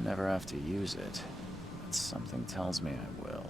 I never have to use it, but something tells me I will.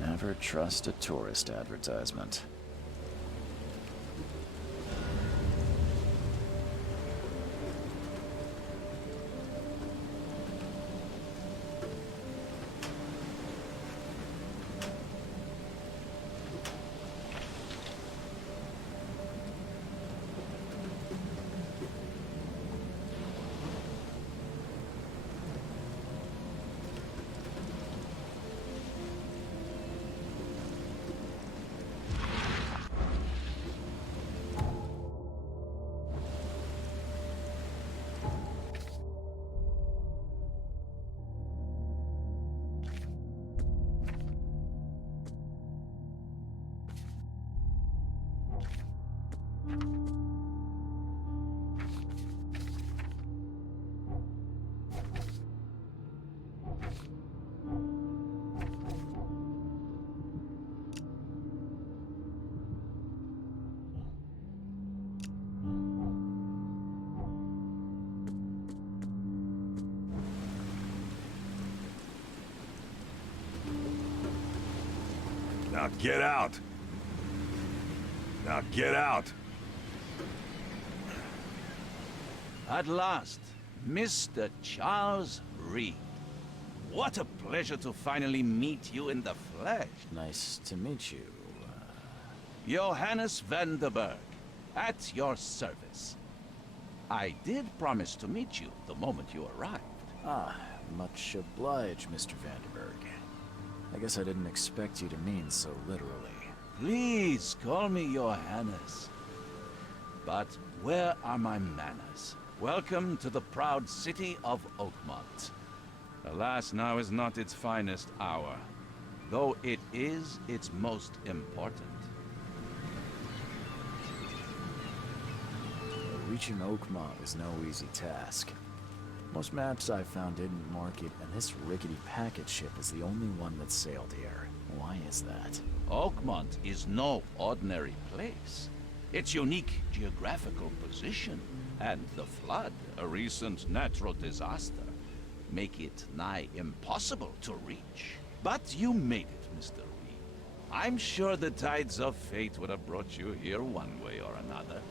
Never trust a tourist advertisement. Now get out! Now get out! At last, Mr. Charles Reed. What a pleasure to finally meet you in the flesh. Nice to meet you. Johannes van der Berg, at your service. I did promise to meet you the moment you arrived. Ah, much obliged, Mr. Vanderberg. I guess I didn't expect you to mean so literally. Please call me Johannes. But where are my manners? Welcome to the proud city of Oakmont. Alas, now is not its finest hour, though it is its most important. Reaching Oakmont is no easy task. Most maps I've found didn't mark it, and this rickety packet ship is the only one that sailed here. Why is that? Oakmont is no ordinary place. Its unique geographical position and the flood, a recent natural disaster, make it nigh impossible to reach. But you made it, Mr. Reed. I'm sure the tides of fate would have brought you here one way or another.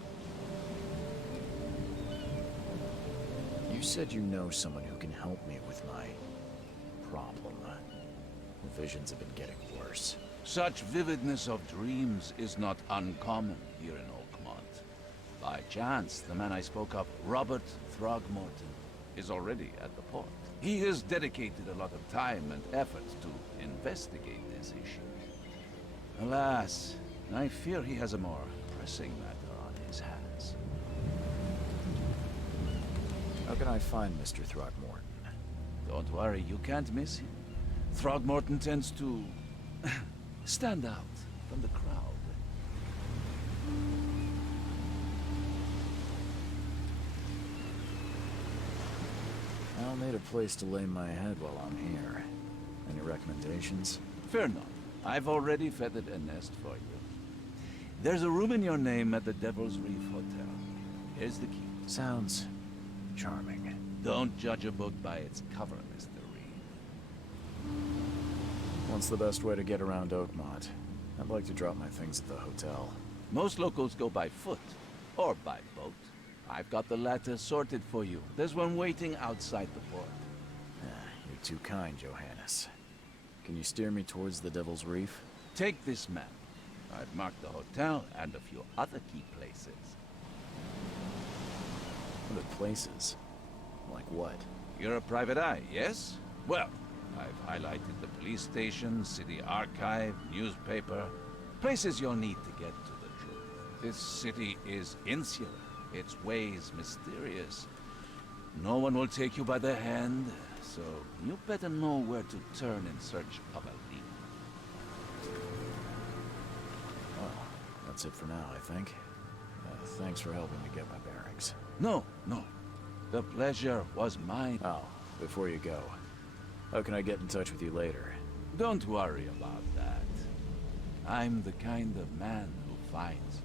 You said you know someone who can help me with my problem. The visions have been getting worse. Such vividness of dreams is not uncommon here in Oakmont. By chance, the man I spoke of, Robert Throgmorton, is already at the port. He has dedicated a lot of time and effort to investigate this issue. Alas, I fear he has a more pressing matter on his hands. How can I find Mr. Throgmorton? Don't worry, you can't miss him. Throgmorton tends to stand out from the crowd. I'll need a place to lay my head while I'm here. Any recommendations? Fear not. I've already feathered a nest for you. There's a room in your name at the Devil's Reef Hotel. Here's the key. Sounds charming. Don't judge a book by its cover, Mr. Reed. What's the best way to get around Oakmont? I'd like to drop my things at the hotel. Most locals go by foot, or by boat. I've got the latter sorted for you. There's one waiting outside the port. You're too kind, Johannes. Can you steer me towards the Devil's Reef? Take this map. I've marked the hotel and a few other key places. Other places? Like what? You're a private eye, yes? Well, I've highlighted the police station, city archive, newspaper. Places you'll need to get to the truth. This city is insular, its ways mysterious. No one will take you by the hand, so you better know where to turn in search of a lead. Well, that's it for now, I think. Thanks for helping me get my bearings. No. The pleasure was mine. Oh, before you go, how can I get in touch with you later? Don't worry about that. I'm the kind of man who finds you.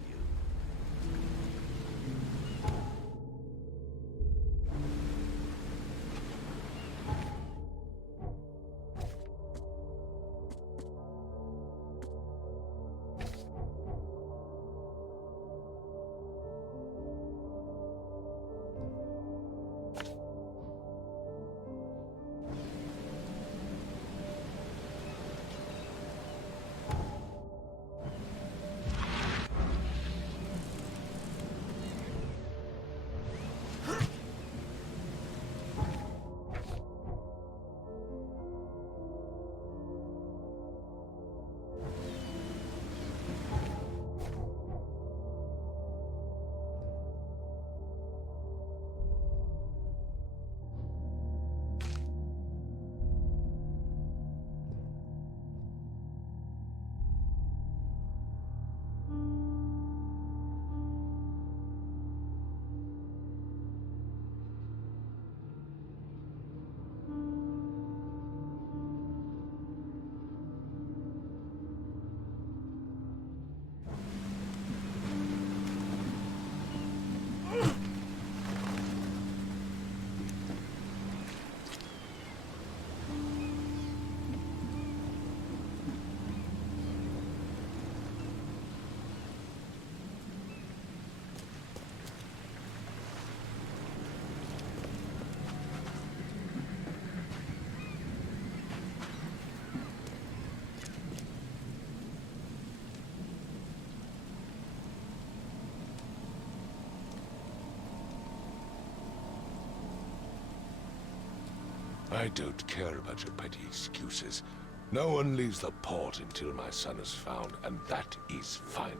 I don't care about your petty excuses. No one leaves the port until my son is found, and that is final.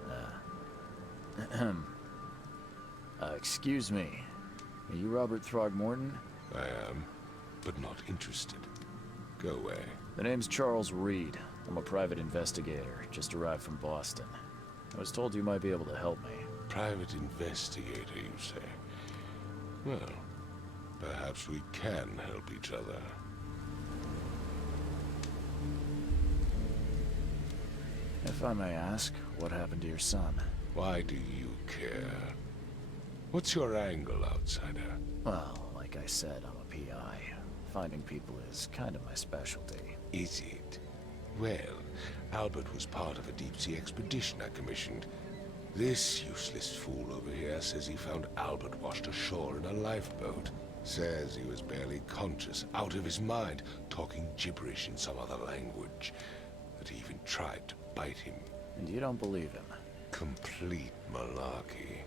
Excuse me. Are you Robert Throgmorton? I am, but not interested. Go away. The name's Charles Reed. I'm a private investigator, just arrived from Boston. I was told you might be able to help me. Private investigator, you say? Well, perhaps we can help each other. If I may ask, what happened to your son? Why do you care? What's your angle, outsider? Well, like I said, I'm a PI. Finding people is kind of my specialty. Is it? Well, Albert was part of a deep-sea expedition I commissioned. This useless fool over here says he found Albert washed ashore in a lifeboat. Says he was barely conscious, out of his mind, talking gibberish in some other language. That he even tried to bite him. And you don't believe him? Complete malarkey.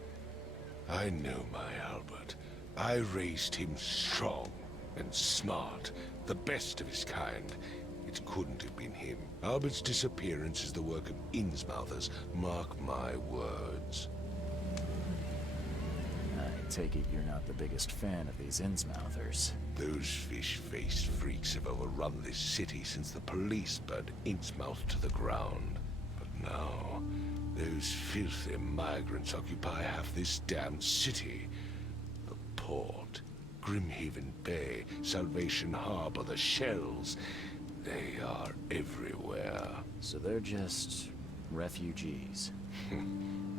I know my Albert. I raised him strong and smart, the best of his kind. It couldn't have been him. Albert's disappearance is the work of Innsmouthers, mark my words. I take it you're not the biggest fan of these Innsmouthers. Those fish-faced freaks have overrun this city since the police burned Innsmouth to the ground. But now, those filthy migrants occupy half this damned city. The port, Grimhaven Bay, Salvation Harbor, the Shells. They are everywhere. So they're just refugees.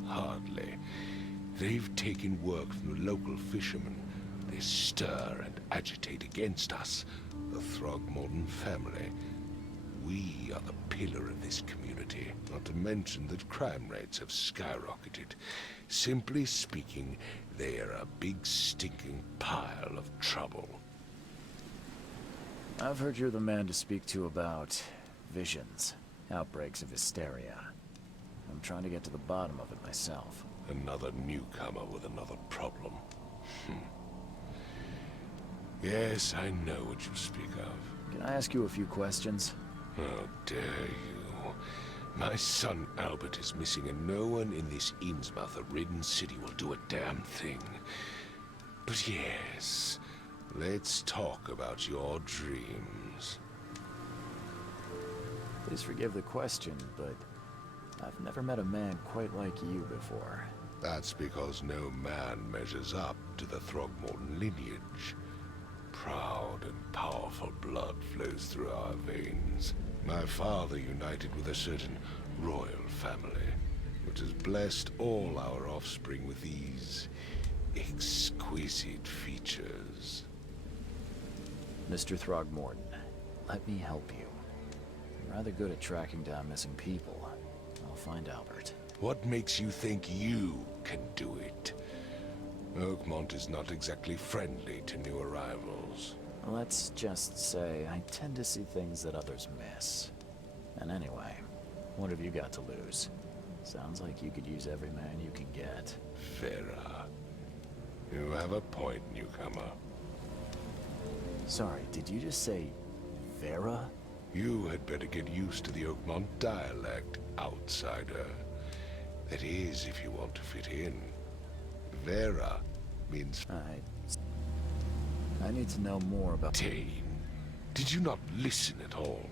Hardly. They've taken work from the local fishermen. They stir and agitate against us, the Throgmorton family. We are the pillar of this community, not to mention that crime rates have skyrocketed. Simply speaking, they are a big stinking pile of trouble. I've heard you're the man to speak to about visions, outbreaks of hysteria. I'm trying to get to the bottom of it myself. Another newcomer with another problem. Yes, I know what you speak of. Can I ask you a few questions? How dare you? My son Albert is missing, and no one in this Innsmouth, a ridden city, will do a damn thing. But yes, let's talk about your dreams. Please forgive the question, but I've never met a man quite like you before. That's because no man measures up to the Throgmorton lineage. Proud and powerful blood flows through our veins. My father united with a certain royal family, which has blessed all our offspring with these exquisite features. Mr. Throgmorton, let me help you. I'm rather good at tracking down missing people. I'll find Albert. What makes you think you can do it? Oakmont is not exactly friendly to new arrivals. Let's just say I tend to see things that others miss. And anyway, what have you got to lose? Sounds like you could use every man you can get. Vera. You have a point, newcomer. Sorry, did you just say Vera? You had better get used to the Oakmont dialect, outsider. That is, if you want to fit in. Vera means I need to know more about... Dane. Did you not listen at all?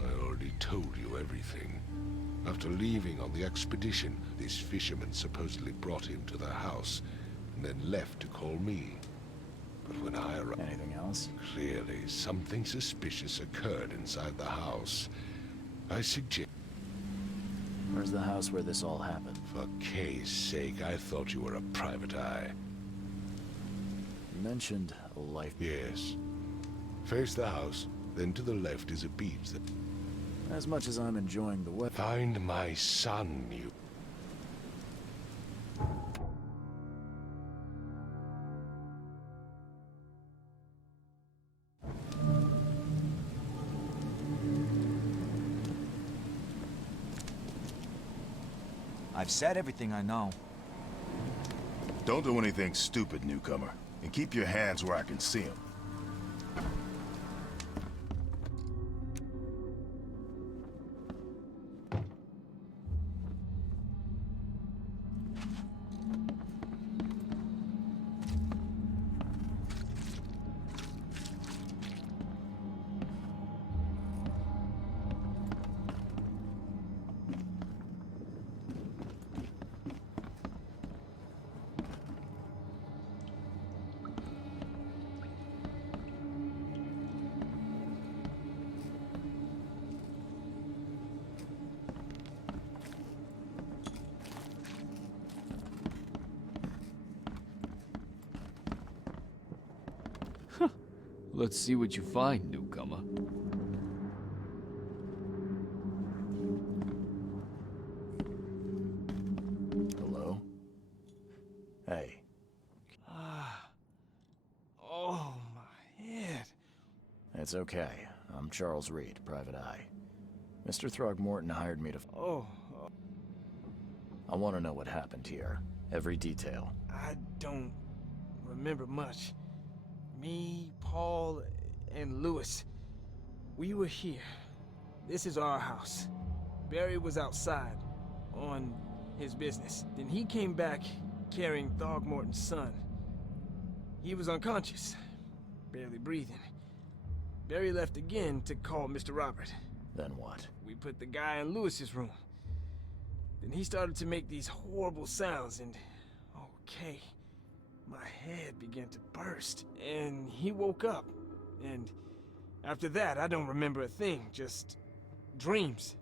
I already told you everything. After leaving on the expedition, this fisherman supposedly brought him to the house, and then left to call me. But when I arrived... Anything else? Clearly, something suspicious occurred inside the house. I suggest... Where's the house where this all happened? For Kay's sake, I thought you were a private eye. You mentioned a life... Yes. Face the house, then to the left is a beach that... As much as I'm enjoying the weather... Find my son, you... I've said everything I know. Don't do anything stupid, newcomer. And keep your hands where I can see them. Let's see what you find, newcomer. Hello? Hey. Oh, my head. It's okay. I'm Charles Reed, Private Eye. Mr. Throgmorton hired me to... I want to know what happened here. Every detail. I don't remember much. Me, Paul, and Lewis, we were here. This is our house. Barry was outside, on his business. Then he came back carrying Throgmorton's son. He was unconscious, barely breathing. Barry left again to call Mr. Robert. Then what? We put the guy in Lewis's room. Then he started to make these horrible sounds and... okay. My head began to burst, and he woke up. And after that, I don't remember a thing, just dreams.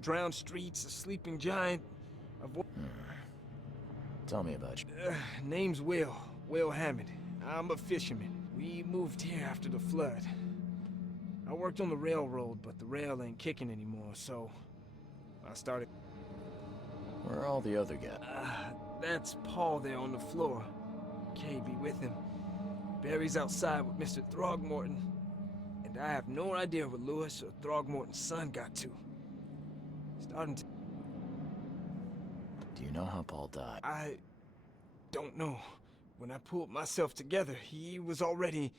Drowned streets, a sleeping giant, Tell me about you. Name's Will Hammond. I'm a fisherman. We moved here after the flood. I worked on the railroad, but the rail ain't kicking anymore, so I started... Where are all the other guys? That's Paul there on the floor. Kay be with him. Barry's outside with Mr. Throgmorton. And I have no idea where Lewis or Throgmorton's son got to. Starting to... Do you know how Paul died? I don't know. When I pulled myself together, he was already...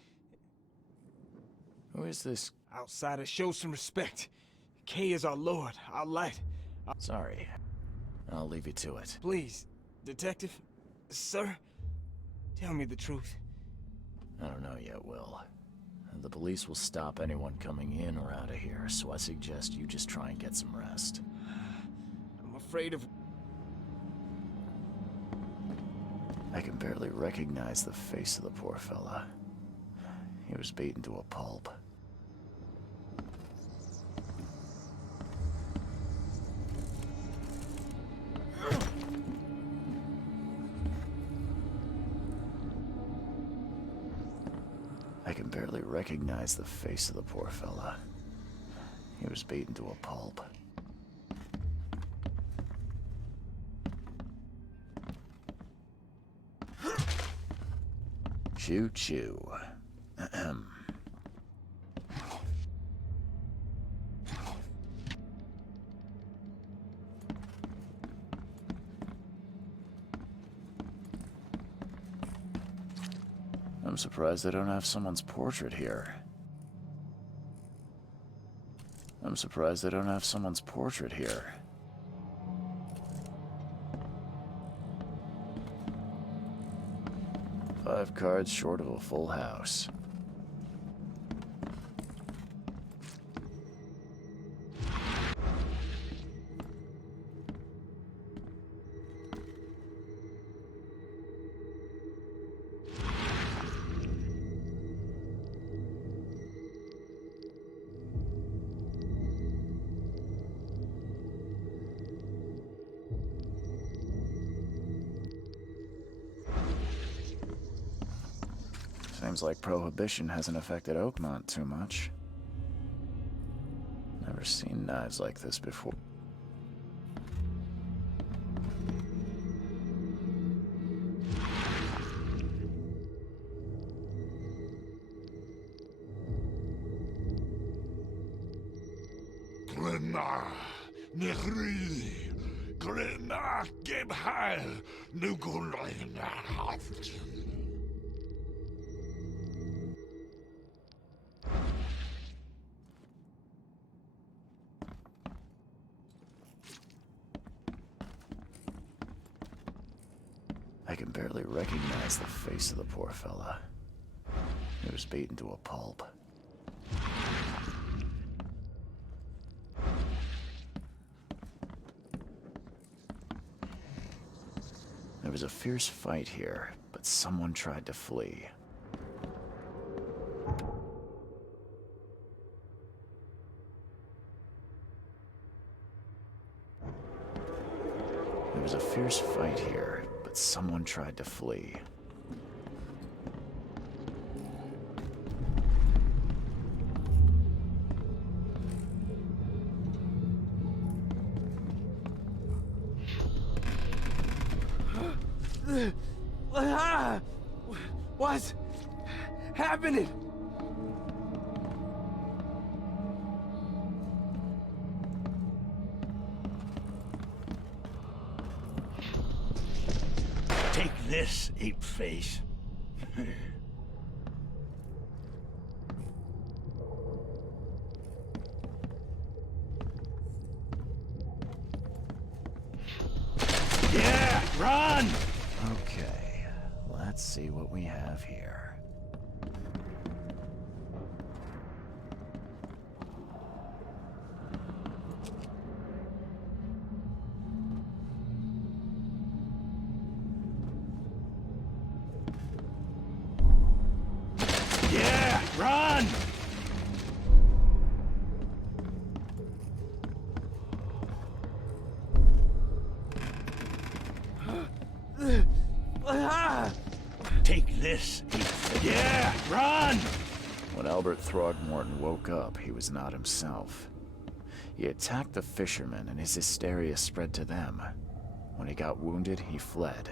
Who is this? Outsiders, show some respect. Kay is our lord, our light. Sorry. I'll leave you to it. Please, detective, sir, tell me the truth. I don't know yet, Will. The police will stop anyone coming in or out of here, so I suggest you just try and get some rest. I'm afraid of... I can barely recognize the face of the poor fella. He was beaten to a pulp. I can barely recognize the face of the poor fella. He was beaten to a pulp. Choo choo. Ahem. I'm surprised they don't have someone's portrait here. I'm surprised they don't have someone's portrait here. Five cards short of a full house. Seems like Prohibition hasn't affected Oakmont too much. Never seen knives like this before. Grenna, Nehri, Grenna, Gebheil, Nugulina. I can barely recognize the face of the poor fella. He was beaten to a pulp. There was a fierce fight here, but someone tried to flee. There was a fierce fight here, but someone tried to flee. What's happening? Take this, ape face. Yeah, run! Okay, let's see what we have here. Yeah, run! Take this, ape face. Yeah, run! When Albert Throgmorton woke up, he was not himself. He attacked the fishermen, and his hysteria spread to them. When he got wounded, he fled.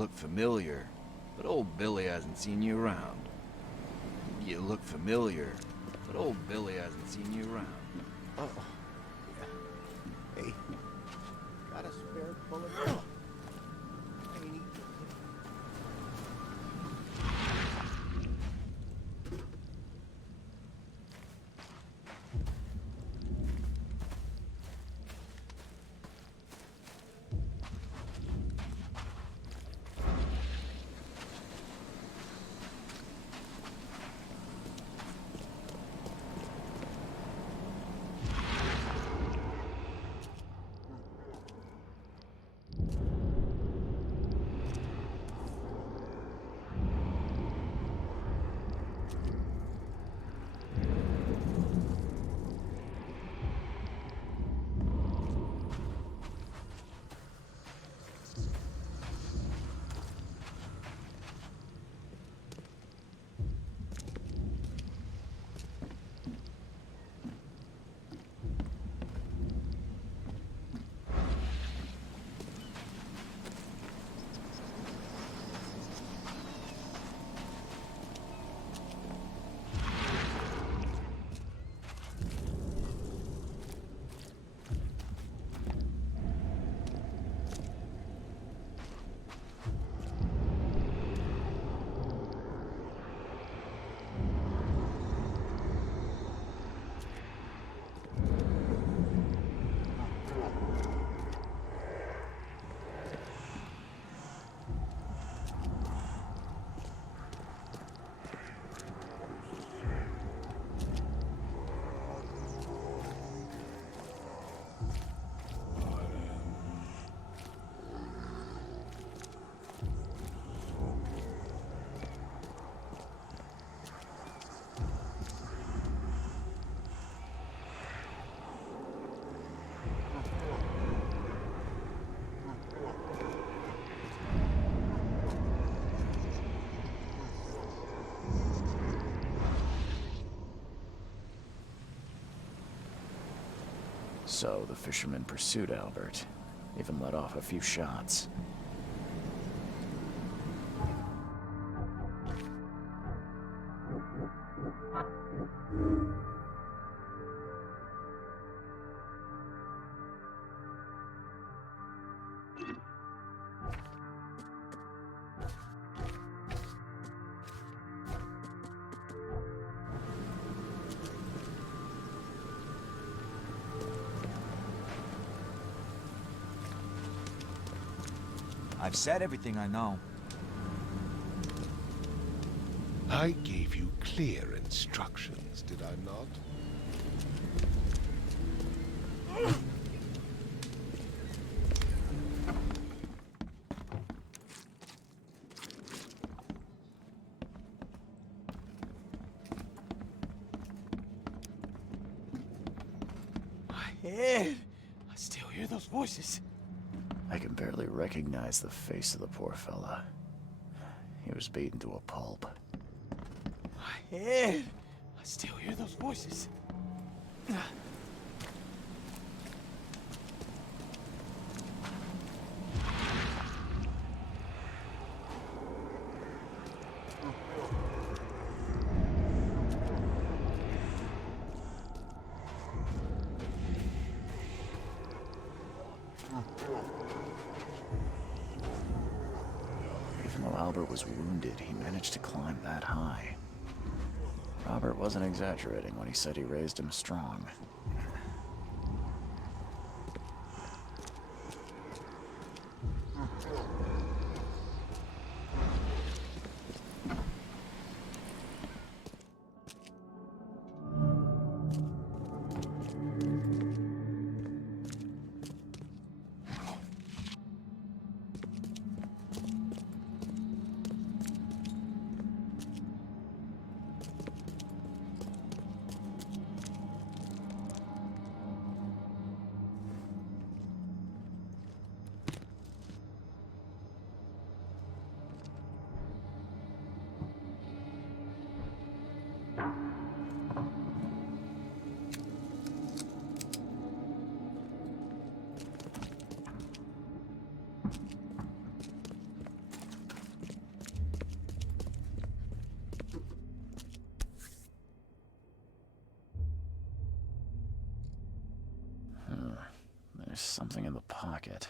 look familiar, but old Billy hasn't seen you around. You look familiar, but old Billy hasn't seen you around. Oh. Hey. Got a spare bullet? Ain't So the fisherman pursued Albert, even let off a few shots. I've said everything I know. I gave you clear instructions, did I not? My head! I still hear those voices. I can barely recognize the face of the poor fella. He was beaten to a pulp. My head! I still hear those voices. Even though Albert was wounded, he managed to climb that high. Robert wasn't exaggerating when he said he raised him strong. There's something in the pocket.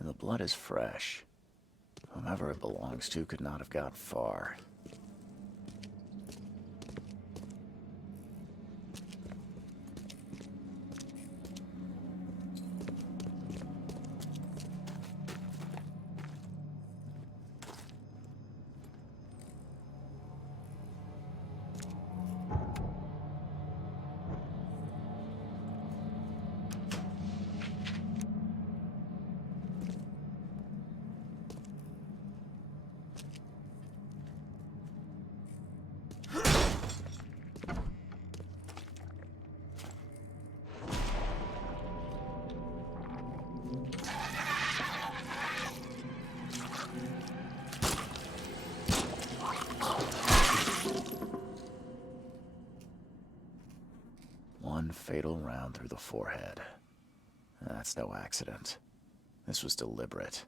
And the blood is fresh. Whomever it belongs to could not have got far. One fatal round through the forehead. That's no accident. This was deliberate.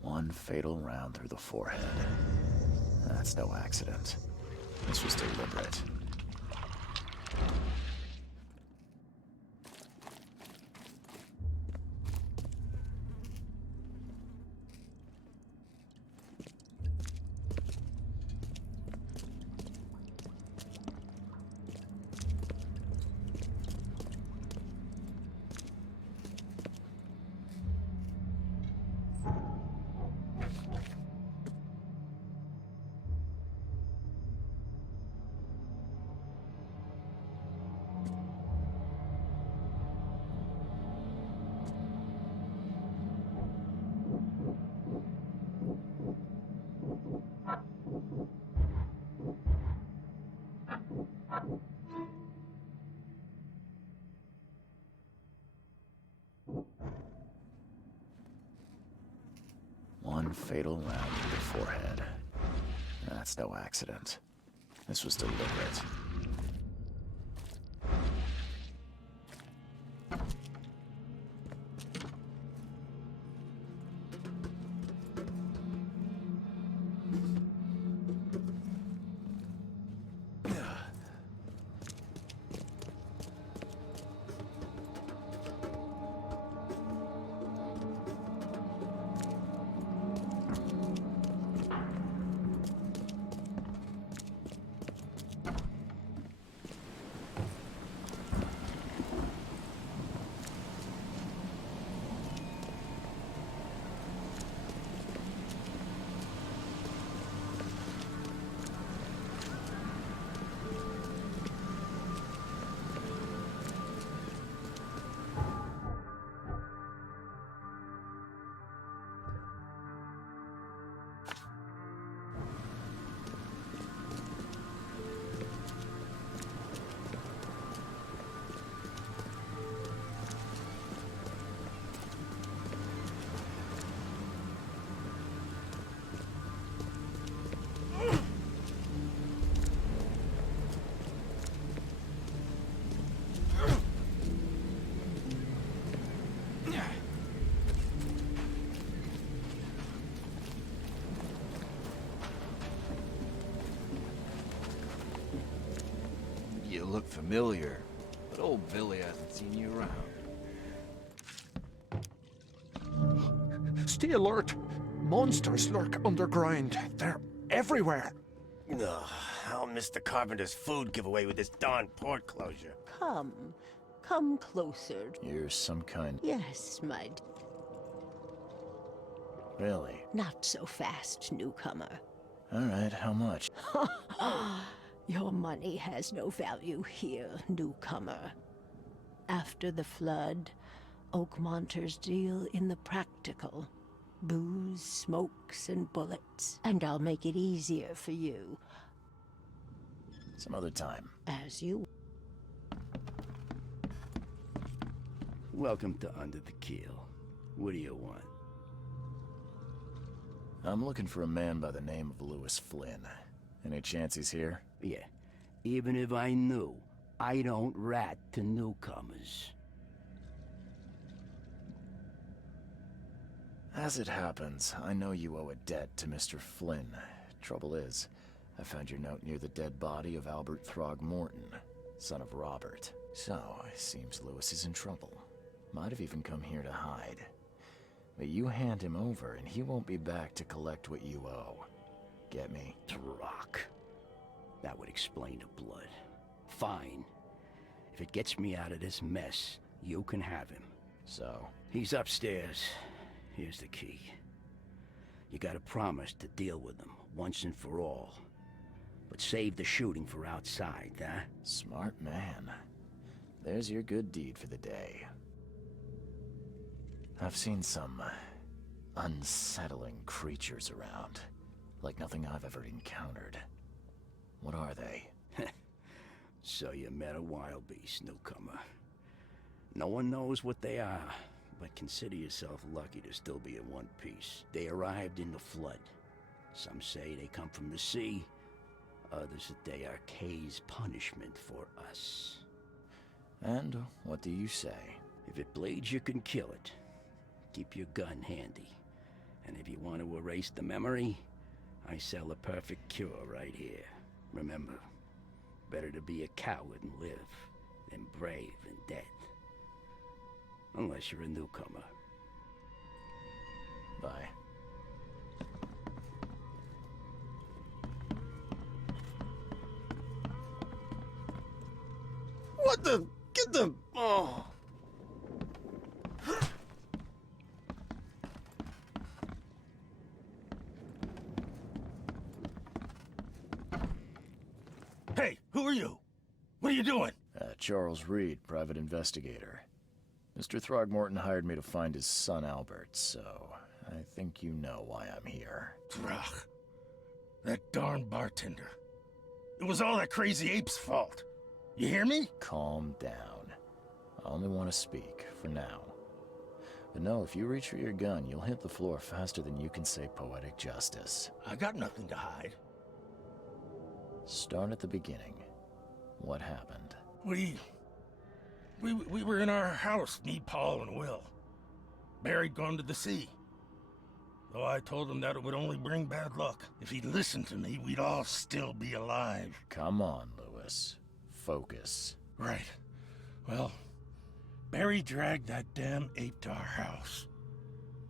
One fatal round through the forehead. That's no accident. This was deliberate. One fatal round through the forehead. That's no accident. This was deliberate. You look familiar, but old Billy hasn't seen you around. Stay alert! Monsters lurk underground. They're everywhere. Ugh, I'll miss the carpenter's food giveaway with this darn port closure. Come closer. You're some kind... Yes, my Really? not so fast, newcomer. Alright, how much? Your money has no value here, newcomer. After the flood, Oakmonters deal in the practical. Booze, smokes, and bullets. And I'll make it easier for you. Some other time. As you... Welcome to Under the Keel. What do you want? I'm looking for a man by the name of Lewis Flynn. Any chance he's here? Yeah, even if I knew, I don't rat to newcomers. As it happens, I know you owe a debt to Mr. Flynn. Trouble is, I found your note near the dead body of Albert Throgmorton, son of Robert. So, it seems Lewis is in trouble. Might have even come here to hide. But you hand him over, and he won't be back to collect what you owe. Get me? Drock. That would explain the blood. Fine. If it gets me out of this mess, you can have him. So? He's upstairs. Here's the key. You gotta promise to deal with him, once and for all. But save the shooting for outside, huh? Smart man. There's your good deed for the day. I've seen some unsettling creatures around, like nothing I've ever encountered. What are they? So you met a wild beast, newcomer. No one knows what they are, but consider yourself lucky to still be in one piece. They arrived in the flood. Some say they come from the sea, others that they are Kay's punishment for us. And what do you say? If it bleeds, you can kill it. Keep your gun handy. And if you want to erase the memory, I sell a perfect cure right here. Remember, better to be a coward and live than brave and dead. Unless you're a newcomer. Bye. What the? Get the... Oh. Hey, who are you? What are you doing? Charles Reed, private investigator. Mr. Throgmorton hired me to find his son Albert, so I think you know why I'm here. Drach. That darn bartender. It was all that crazy ape's fault. You hear me? Calm down. I only want to speak, for now. But no, if you reach for your gun, you'll hit the floor faster than you can say poetic justice. I got nothing to hide. Start at the beginning. What happened? We were in our house, me, Paul, and Will. Barry'd gone to the sea. Though I told him that it would only bring bad luck. If he'd listened to me, we'd all still be alive. Come on, Lewis. Focus. Right. Well, Barry dragged that damn ape to our house.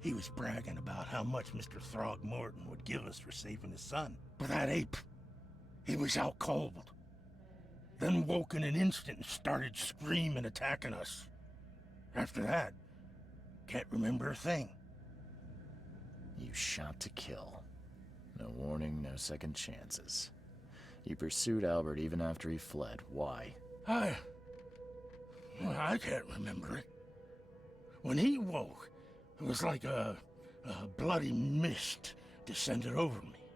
He was bragging about how much Mr. Throgmorton would give us for saving his son. But that ape, he was out cold. Then woke in an instant and started screaming, attacking us. After that, can't remember a thing. You shot to kill. No warning, no second chances. You pursued Albert even after he fled. Why? I can't remember it. When he woke, it was like a bloody mist descended over me.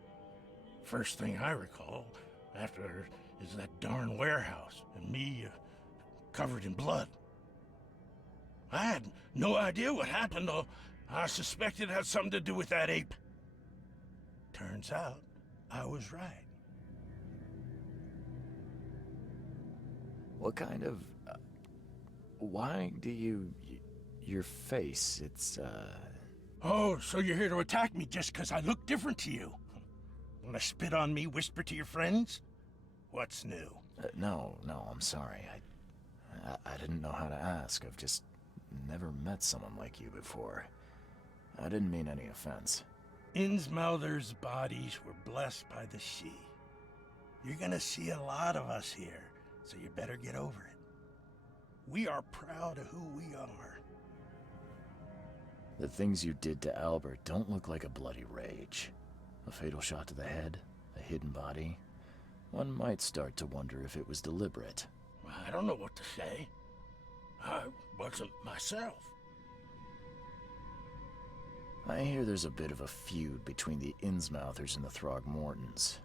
First thing I recall after is that darn warehouse and me covered in blood. I had no idea what happened, though. I suspected it had something to do with that ape. Turns out, I was right. What kind of... why do you... your face, it's, Oh, so you're here to attack me just because I look different to you? Wanna spit on me, whisper to your friends? What's new? No, I'm sorry. I didn't know how to ask. I've just never met someone like you before. I didn't mean any offense. Innsmouth's bodies were blessed by the sea. You're gonna see a lot of us here, so you better get over it. We are proud of who we are. The things you did to Albert don't look like a bloody rage. A fatal shot to the head, a hidden body. One might start to wonder if it was deliberate. I don't know what to say. I wasn't myself. I hear there's a bit of a feud between the Innsmouthers and the Throgmortons.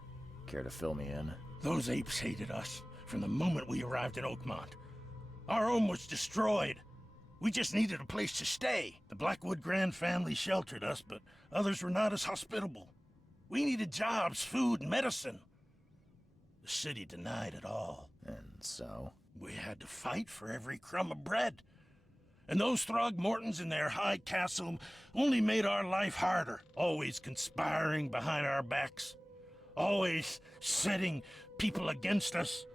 Care to fill me in? Those apes hated us from the moment we arrived in Oakmont. Our home was destroyed. We just needed a place to stay. The Blackwood Grand family sheltered us, but others were not as hospitable. We needed jobs, food, and medicine. The city denied it all. And so? We had to fight for every crumb of bread. And those Throgmortons in their high castle only made our life harder, always conspiring behind our backs, always setting people against us.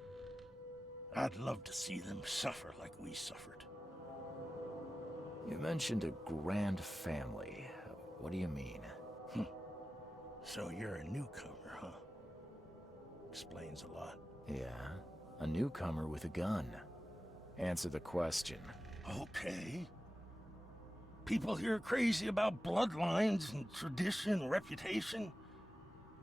I'd love to see them suffer like we suffered. You mentioned a grand family. What do you mean? So you're a newcomer, huh? Explains a lot. Yeah, a newcomer with a gun. Answer the question. Okay. People here are crazy about bloodlines and tradition and reputation.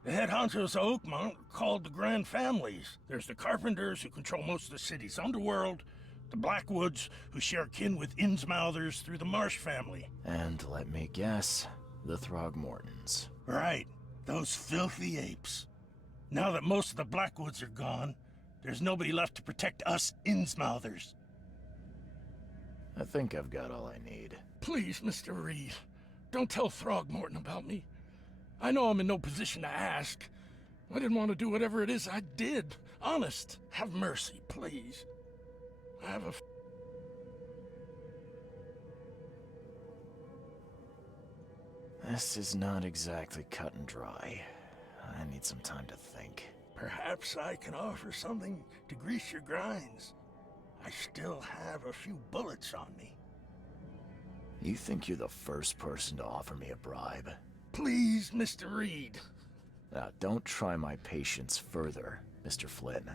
The head honchos of Oakmont are called the Grand Families. There's the Carpenters, who control most of the city's underworld, the Blackwoods, who share kin with Innsmouthers through the Marsh family. And let me guess, the Throgmortons. Right, those filthy apes. Now that most of the Blackwoods are gone, there's nobody left to protect us Innsmouthers. I think I've got all I need. Please, Mr. Reed, don't tell Throgmorton about me. I know I'm in no position to ask. I didn't want to do whatever it is I did. Honest, have mercy, please. I have a... This is not exactly cut and dry. I need some time to think. Perhaps I can offer something to grease your grinds. I still have a few bullets on me. You think you're the first person to offer me a bribe? Please, Mr. Reed. Now, don't try my patience further, Mr. Flynn.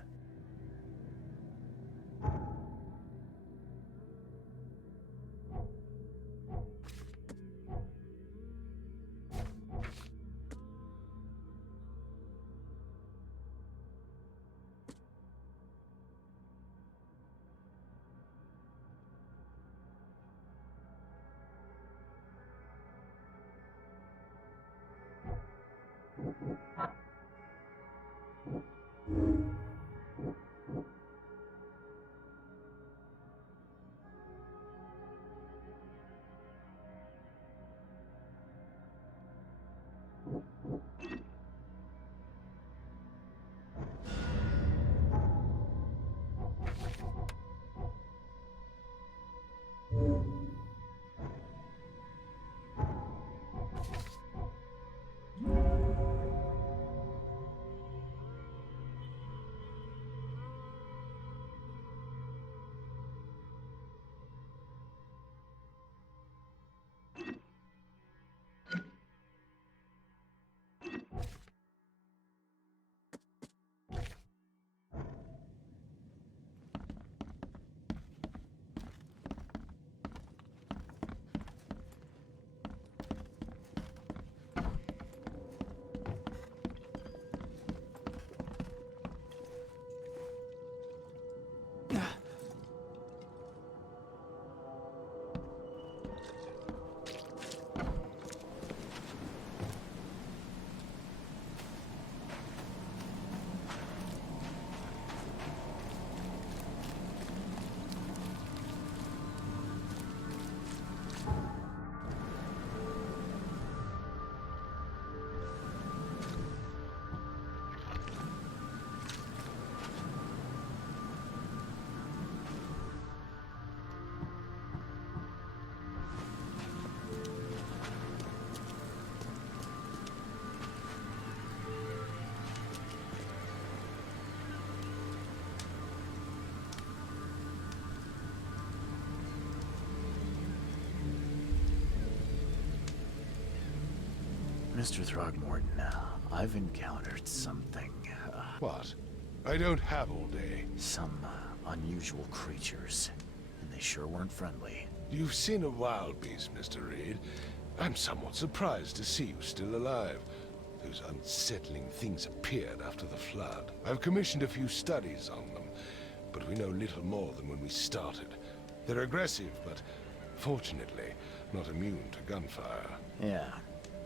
Mr. Throgmorton, I've encountered something. What? I don't have all day. Some unusual creatures. And they sure weren't friendly. You've seen a wild beast, Mr. Reed. I'm somewhat surprised to see you still alive. Those unsettling things appeared after the flood. I've commissioned a few studies on them, but we know little more than when we started. They're aggressive, but fortunately, not immune to gunfire. Yeah,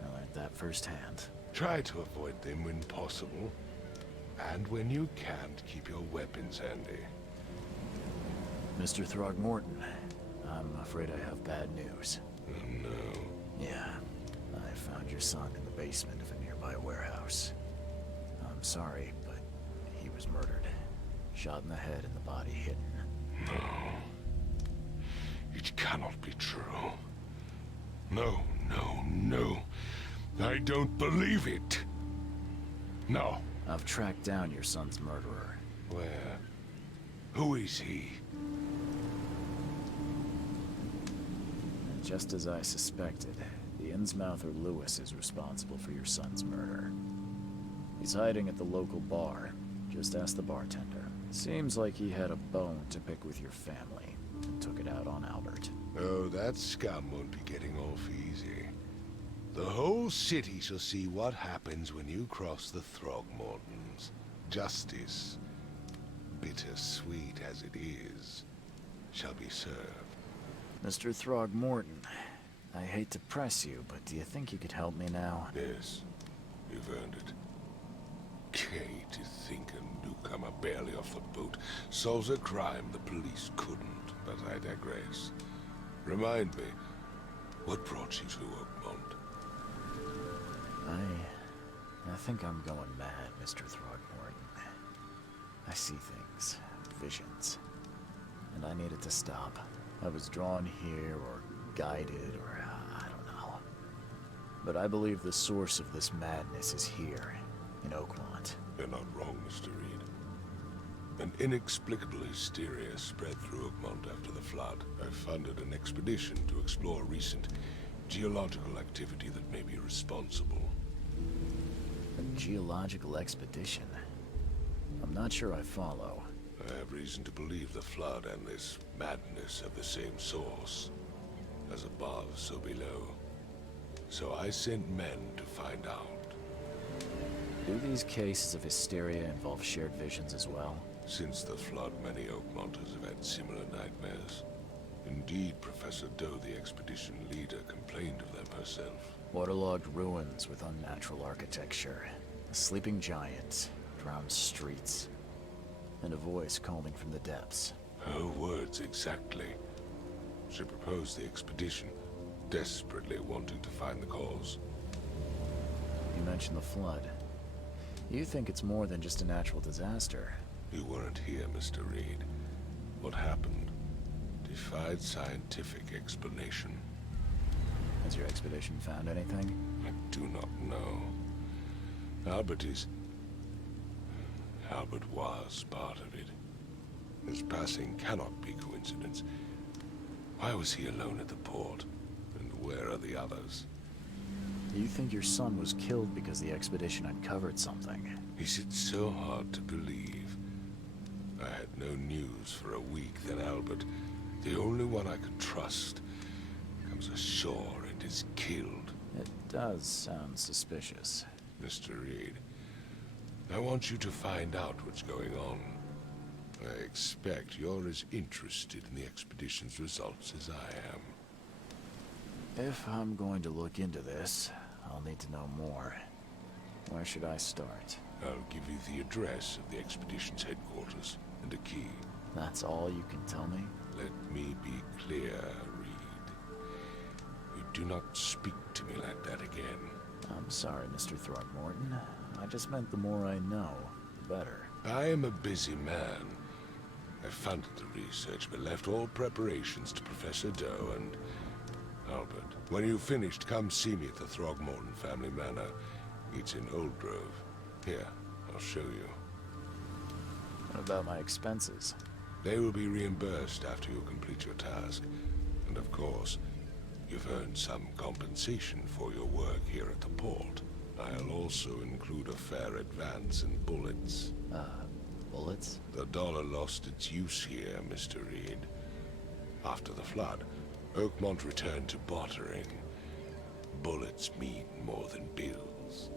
I learned that firsthand. Try to avoid them when possible. And when you can't, keep your weapons handy. Mr. Throgmorton, I'm afraid I have bad news. Oh, no. Yeah, I found your son in the basement of a nearby warehouse. I'm sorry, but he was murdered. Shot in the head and the body hidden. No. It cannot be true. No, no, no. I don't believe it. No. I've tracked down your son's murderer. Where? Who is he? Just as I suspected, the Innsmouther Lewis is responsible for your son's murder. He's hiding at the local bar. Just ask the bartender. Seems like he had a bone to pick with your family, and took it out on Albert. Oh, that scum won't be getting off easy. The whole city shall see what happens when you cross the Throgmortons. Justice, bittersweet as it is, shall be served. Mr. Throgmorton, I hate to press you, but do you think you could help me now? Yes, you've earned it. Kay, to think a newcomer barely off the boat solves a crime the police couldn't, but I digress. Remind me, what brought you to Oakmont? I think I'm going mad, Mr. Throgmorton. I see things, visions, and I needed to stop. I was drawn here, or guided, or I don't know. But I believe the source of this madness is here, in Oakmont. You're not wrong, Mr. Reed. An inexplicable hysteria spread through Oakmont after the flood. I funded an expedition to explore recent geological activity that may be responsible. A geological expedition? I'm not sure I follow. I have reason to believe the flood and this madness have the same source. As above, so below. So I sent men to find out. Do these cases of hysteria involve shared visions as well? Since the flood, many Oakmonters have had similar nightmares. Indeed, Professor Doe, the expedition leader, complained of them herself. Waterlogged ruins with unnatural architecture, a sleeping giant, drowned streets, and a voice calling from the depths. Her words exactly. She proposed the expedition, desperately wanting to find the cause. You mentioned the flood. You think it's more than just a natural disaster? You weren't here, Mr. Reed. What happened defied scientific explanation. Has your expedition found anything? I do not know. Albert was part of it. His passing cannot be coincidence. Why was he alone at the port? And where are the others? You think your son was killed because the expedition uncovered something? Is it so hard to believe? I had no news for a week, then Albert, the only one I could trust, comes ashore and is killed. It does sound suspicious. Mr. Reed, I want you to find out what's going on. I expect you're as interested in the expedition's results as I am. If I'm going to look into this, I'll need to know more. Where should I start? I'll give you the address of the expedition's headquarters and a key. That's all you can tell me? Let me be clear, Reed. You do not speak to me like that again. I'm sorry, Mr. Throgmorton. I just meant the more I know, the better. I am a busy man. I funded the research, but left all preparations to Professor Doe and Albert. When you've finished, come see me at the Throgmorton family manor. It's in Old Grove. Here, I'll show you. What about my expenses? They will be reimbursed after you complete your task. And of course, you've earned some compensation for your work here at the port. I'll also include a fair advance in bullets. Bullets? The dollar lost its use here, Mr. Reed. After the flood, Oakmont returned to bartering. Bullets mean more than bills.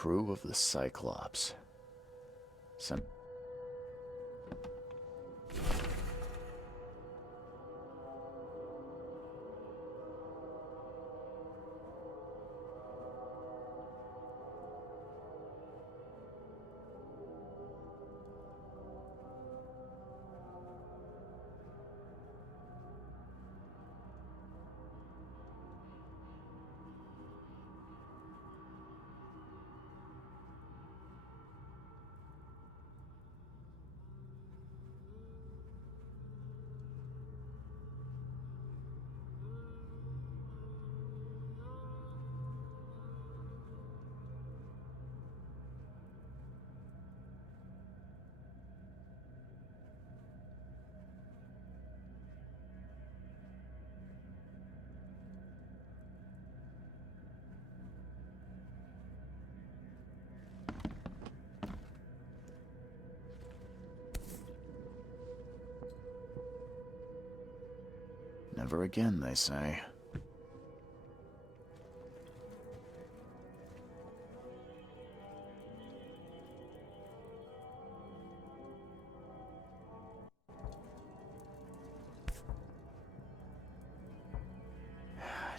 Crew of the Cyclops. Some... Never again, they say.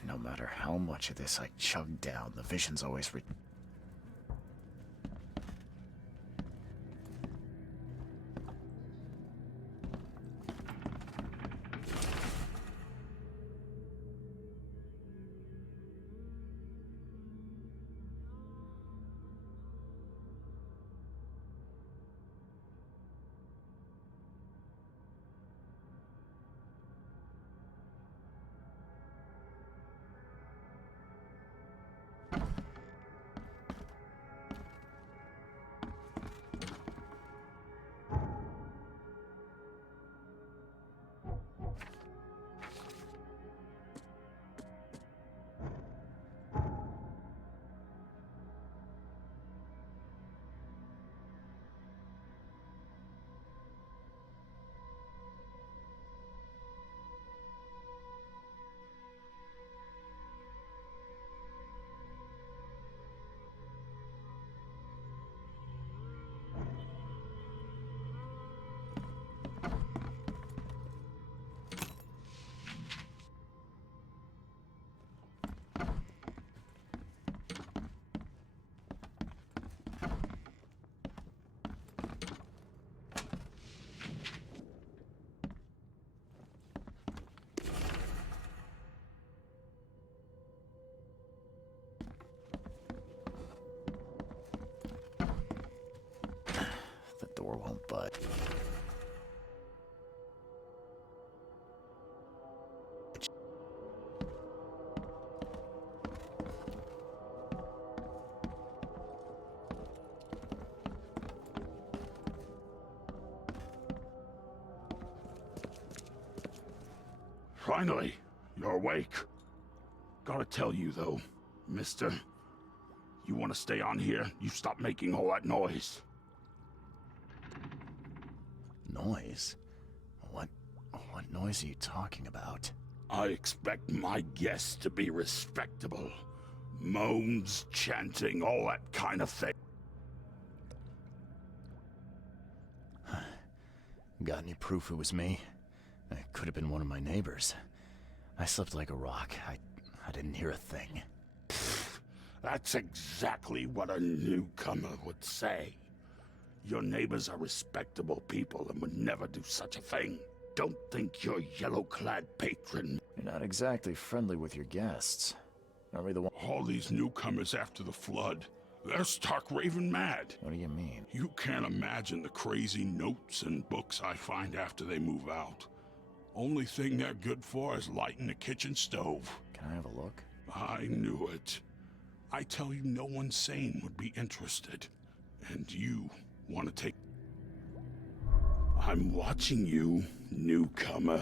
No matter how much of this I chug down, the visions always the door won't budge. Finally, you're awake. Gotta tell you though, mister, you wanna stay on here, you stop making all that noise. Noise? What noise are you talking about? I expect my guests to be respectable. Moans, chanting, all that kind of thing. Got any proof it was me? It could have been one of my neighbors. I slept like a rock. I didn't hear a thing. That's exactly what a newcomer would say. Your neighbors are respectable people and would never do such a thing. Don't think your yellow-clad patron... You're not exactly friendly with your guests. Are we the one... All these newcomers after the flood, they're stark raving mad. What do you mean? You can't imagine the crazy notes and books I find after they move out. Only thing they're good for is lighting the kitchen stove. Can I have a look? I knew it. I tell you, no one sane would be interested. And you want to take... I'm watching you, newcomer.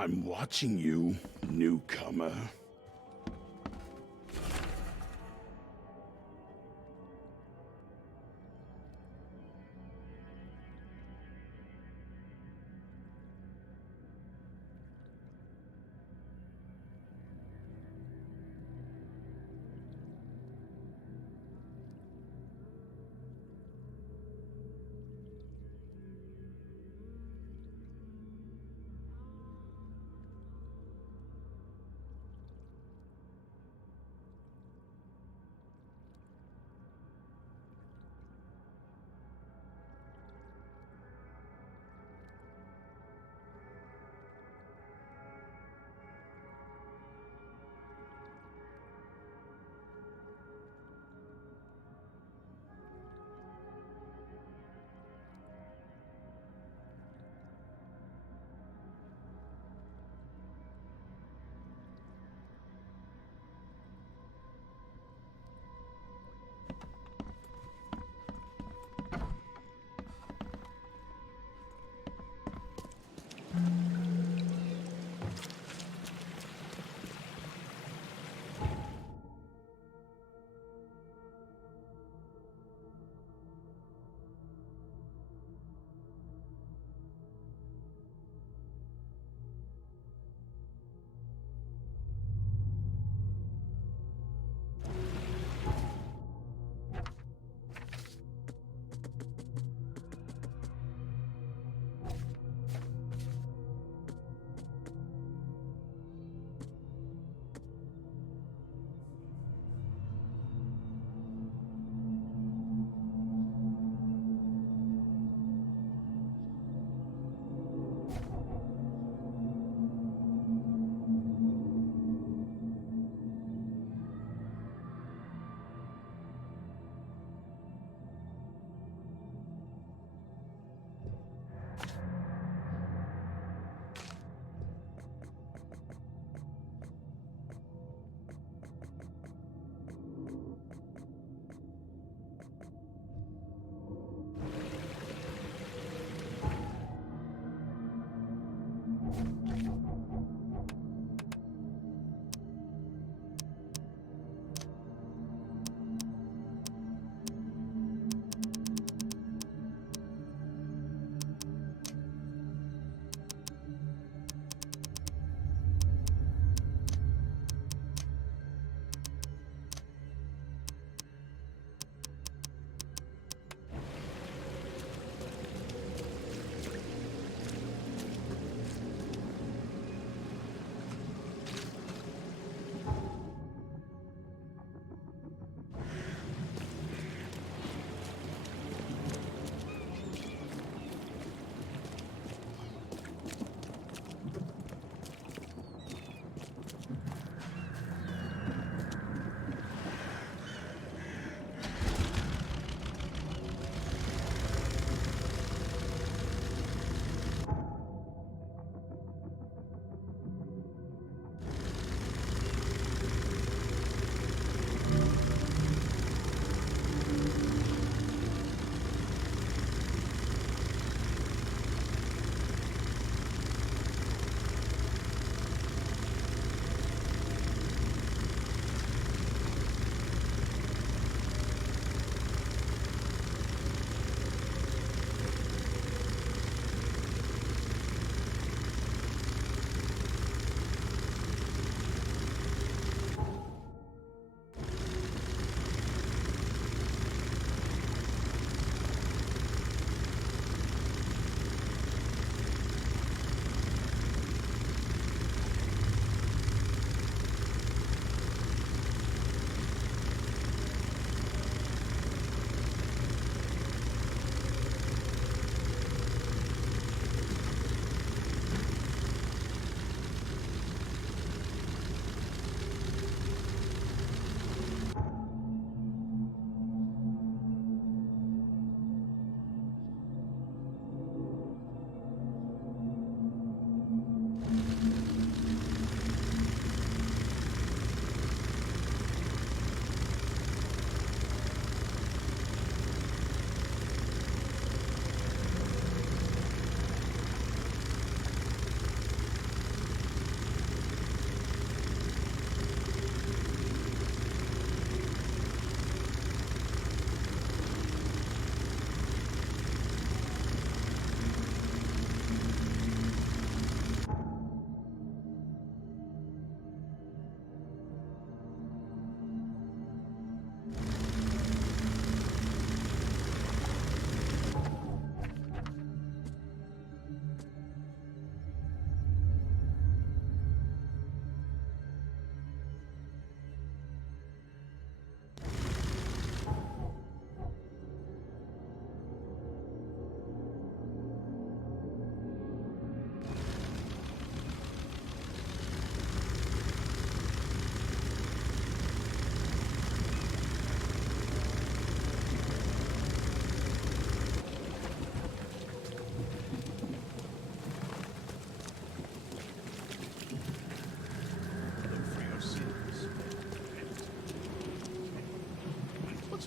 I'm watching you, newcomer.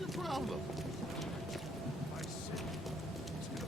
your problem? I see. It's good.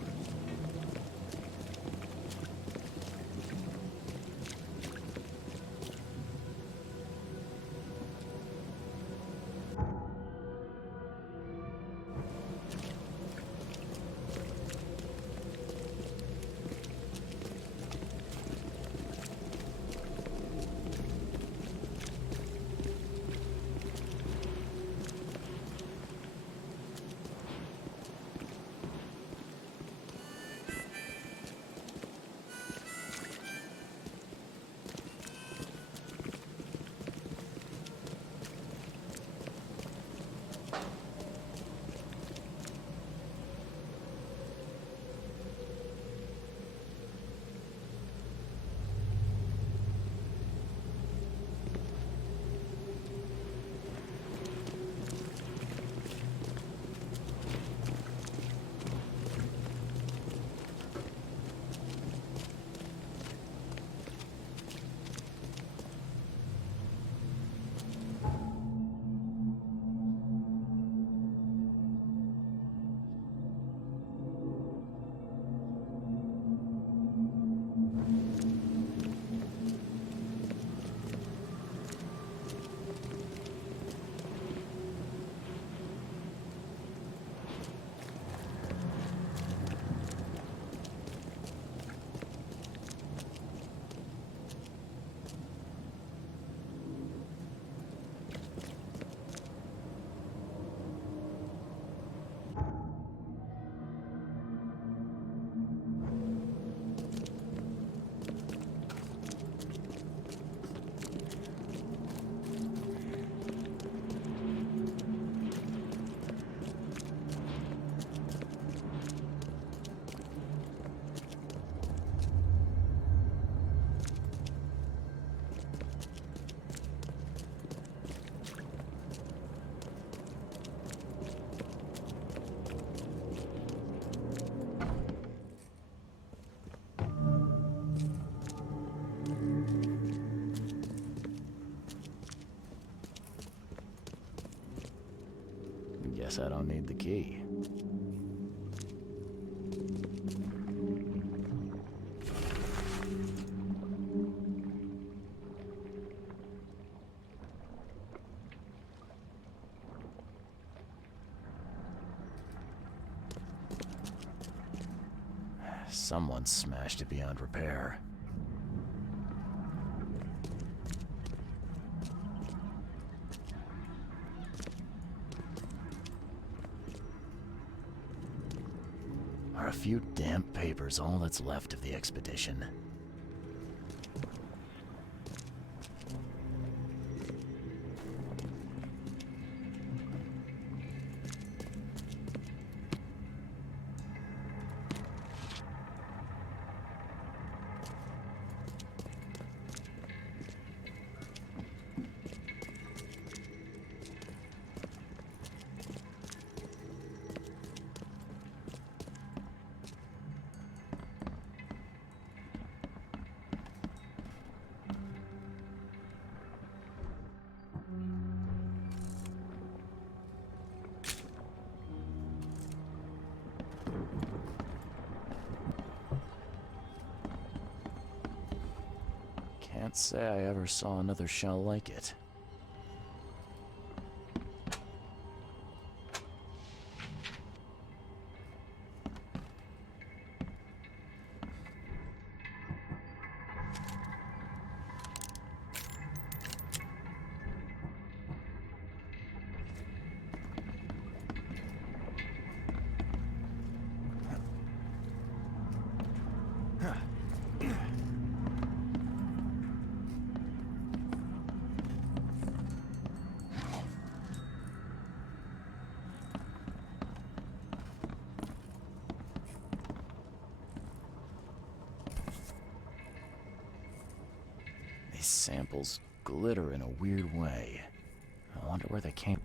Guess I don't need the key. Someone smashed it beyond repair. Are a few damp papers all that's left of the expedition? Can't say I ever saw another shell like it. These samples glitter in a weird way. I wonder where they came.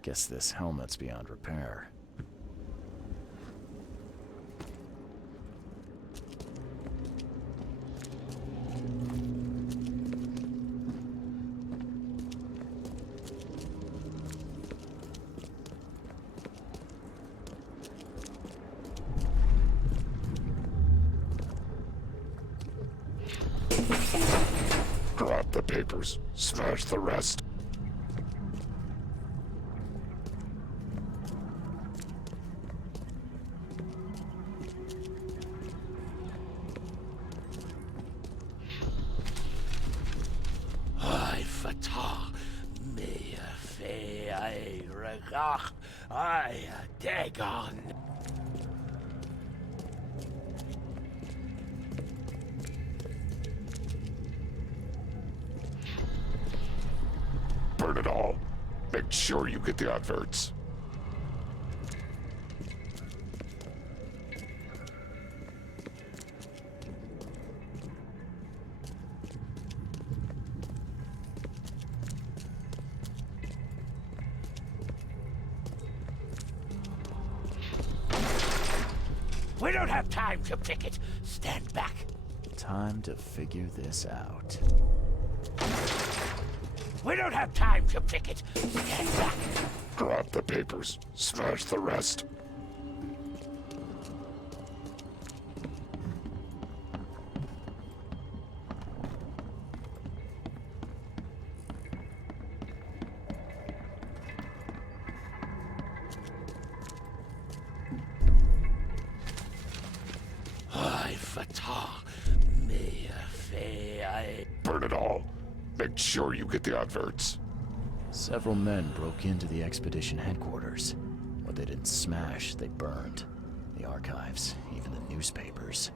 Guess this helmet's beyond repair. Drop the papers. Smash the rest. Dagon. Burn it all. Make sure you get the adverts. We don't have time to pick it. Stand back. Time to figure this out. We don't have time to pick it. Stand back. Drop the papers. Smash the rest. Burn it all. Make sure you get the adverts. Several men broke into the expedition headquarters. What they didn't smash, they burned. The archives, even the newspapers.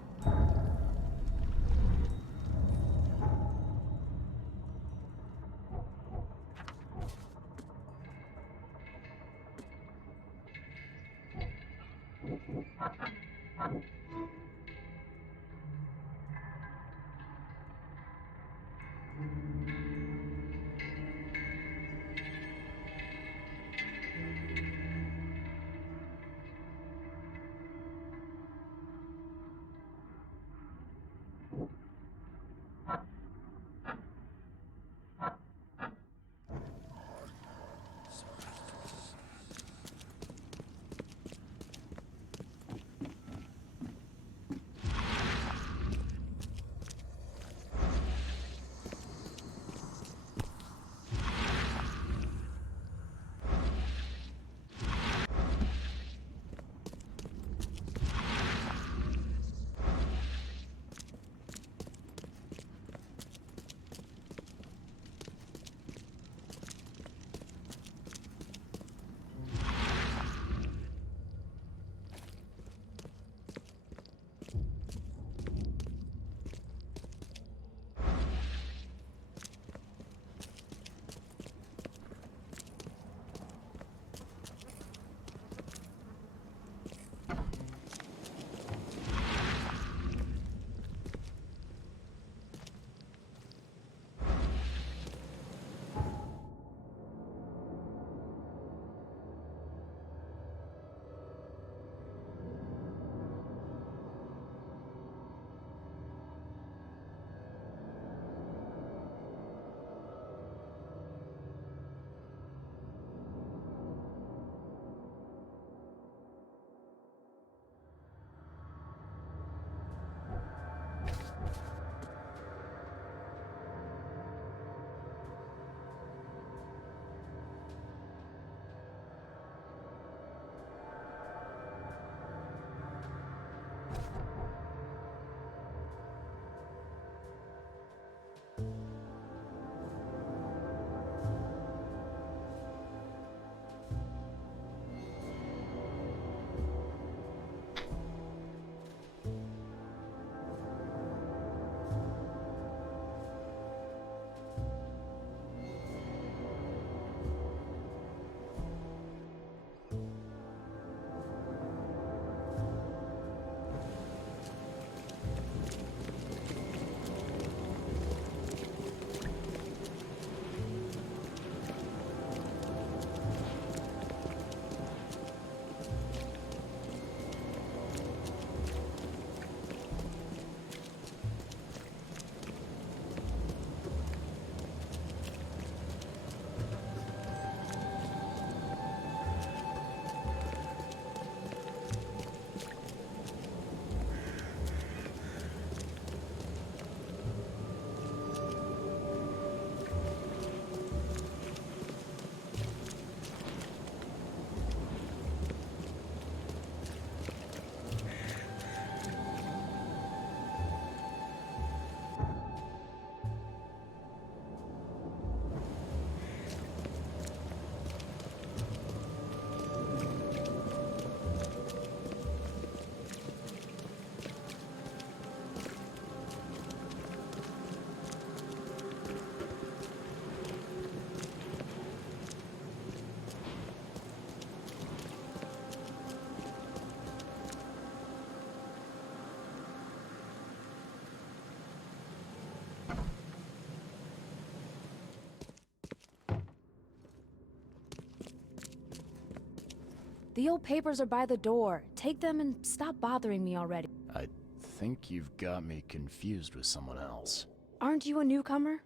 The old papers are by the door. Take them and stop bothering me already. I think you've got me confused with someone else. Aren't you a newcomer?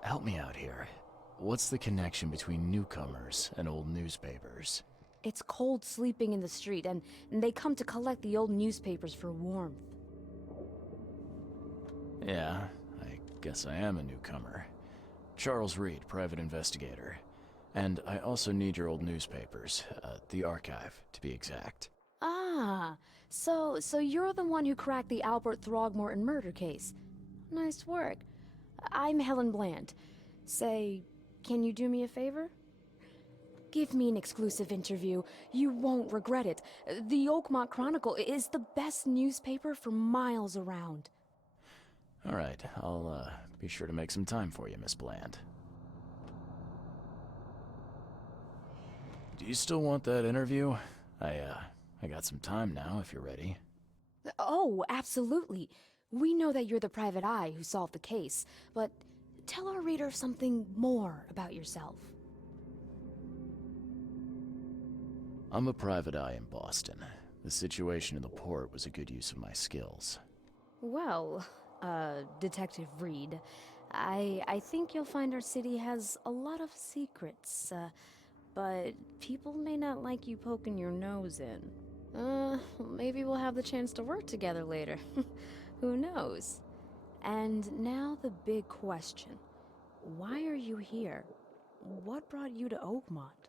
Help me out here. What's the connection between newcomers and old newspapers? It's cold sleeping in the street, and they come to collect the old newspapers for warmth. Yeah, I guess I am a newcomer. Charles Reed, private investigator. And I also need your old newspapers, the archive, to be exact. Ah, so you're the one who cracked the Albert Throgmorton murder case. Nice work. I'm Helen Bland. Say, can you do me a favor? Give me an exclusive interview. You won't regret it. The Oakmont Chronicle is the best newspaper for miles around. All right, I'll be sure to make some time for you, Miss Bland. Do you still want that interview? I got some time now, if you're ready. Oh, absolutely. We know that you're the private eye who solved the case, but tell our reader something more about yourself. I'm a private eye in Boston. The situation in the port was a good use of my skills. Well, Detective Reed, I think you'll find our city has a lot of secrets, but people may not like you poking your nose in. Maybe we'll have the chance to work together later. Who knows? And now the big question. Why are you here? What brought you to Oakmont?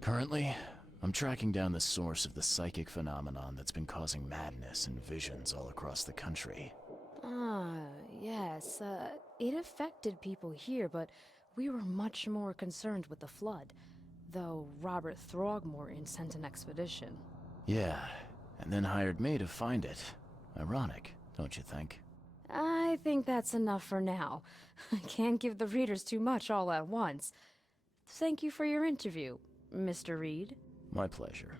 Currently, I'm tracking down the source of the psychic phenomenon that's been causing madness and visions all across the country. Ah, yes, it affected people here, but we were much more concerned with the flood, though Robert Throgmorton sent an expedition. Yeah, and then hired me to find it. Ironic, don't you think? I think that's enough for now. I can't give the readers too much all at once. Thank you for your interview, Mr. Reed. My pleasure.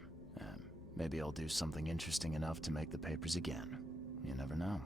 Maybe I'll do something interesting enough to make the papers again. You never know.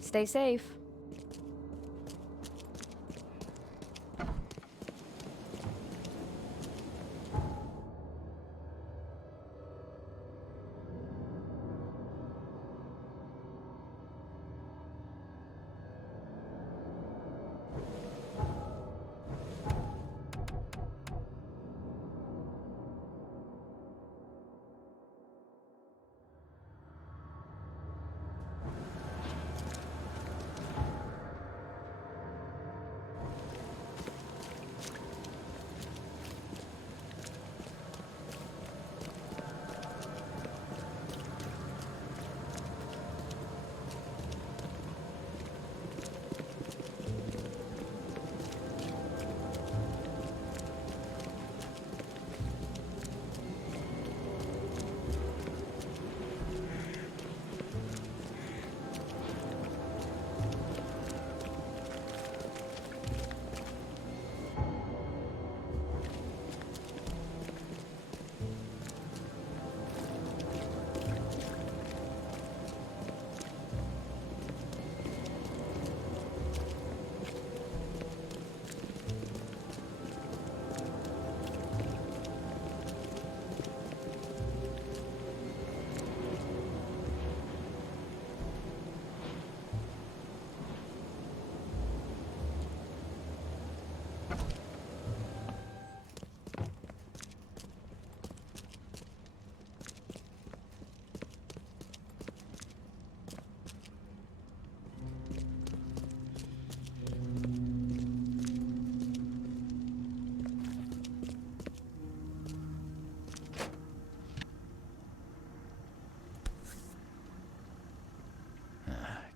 Stay safe.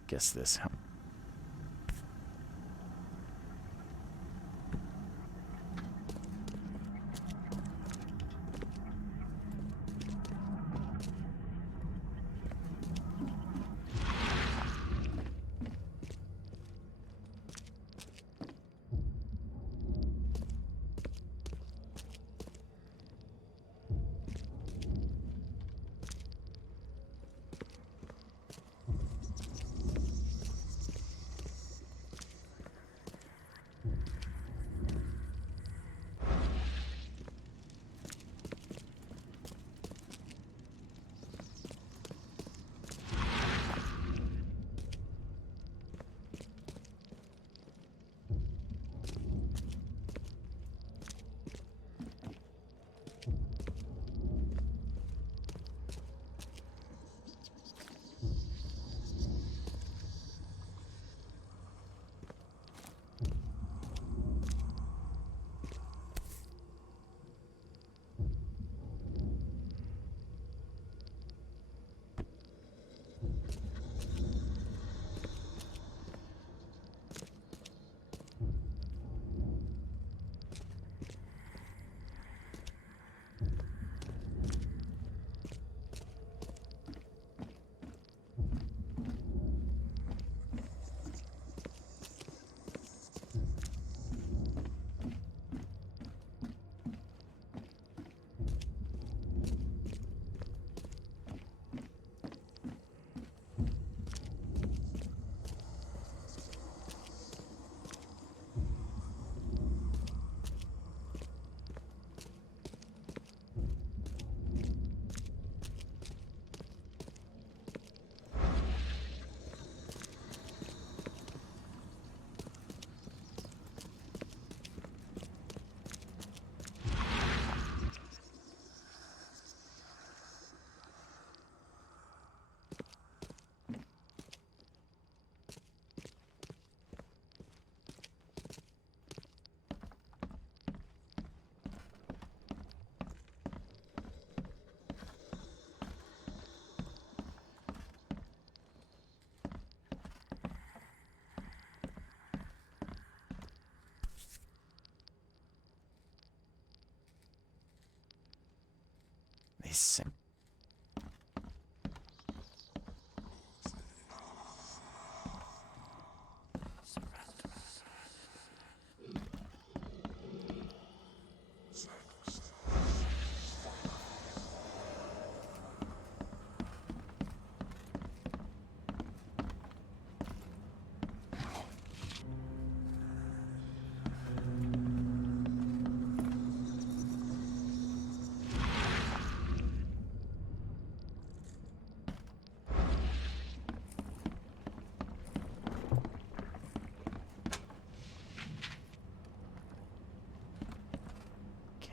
Guess this. They sing.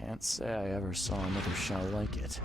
Can't say I ever saw another show like it.